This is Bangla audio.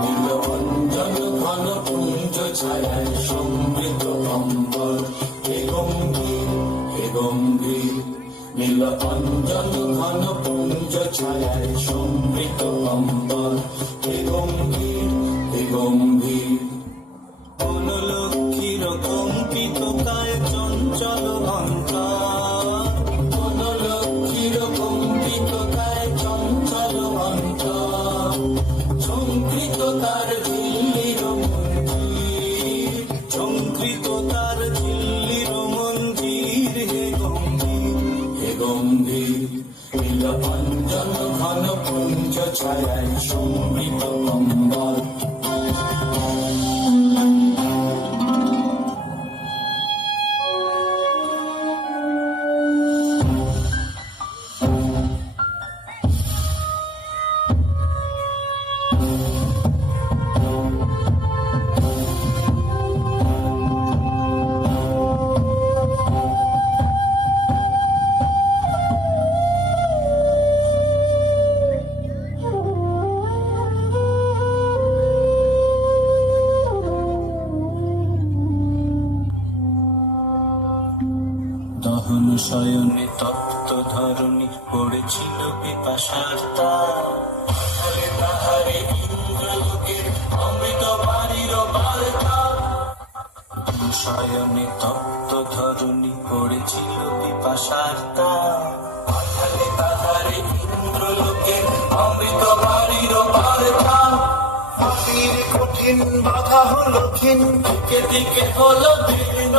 নীলবঞ্জন ঘন পুঞ্জ ছায়ায় সমৃত অম্বর হে গম্ভীর হে গম্ভীর। নীলবঞ্জন ঘন পুঞ্জ ছায়ায় সমৃত অম্বর হে গম্ভীর হে গম্ভীর। বনলক্ষ্মীর কম্পিত কায় চঞ্চল অন্তর, বনলক্ষ্মীর কম্পিত কায় চঞ্চল অন্তর। ঝঙ্কৃত তার ঝিল্লির মঞ্জির, ঝঙ্কৃত তার ঝিল্লির মঞ্জির হে গম্ভীর হে গম্ভীর। নীলবঞ্জন ঘন পুঞ্জ ছায়ায় সমৃত অম্বর। দহন শয়নে তপ্ত ধরণী পড়েছিল পিপাসার তার, পাতালে তাহারে ইন্দ্রলোকের অমৃত বাড়ির বার্তা। শয়নে তপ্ত ধরণী পড়েছিল পিপাসার তার, পাতালে তাহারে ইন্দ্রলোকের অমৃত বাড়ির বার্তা। মাটির কঠিন বাধা হলো ক্ষীণ, দিকে দিকে হলো দীর্ণ,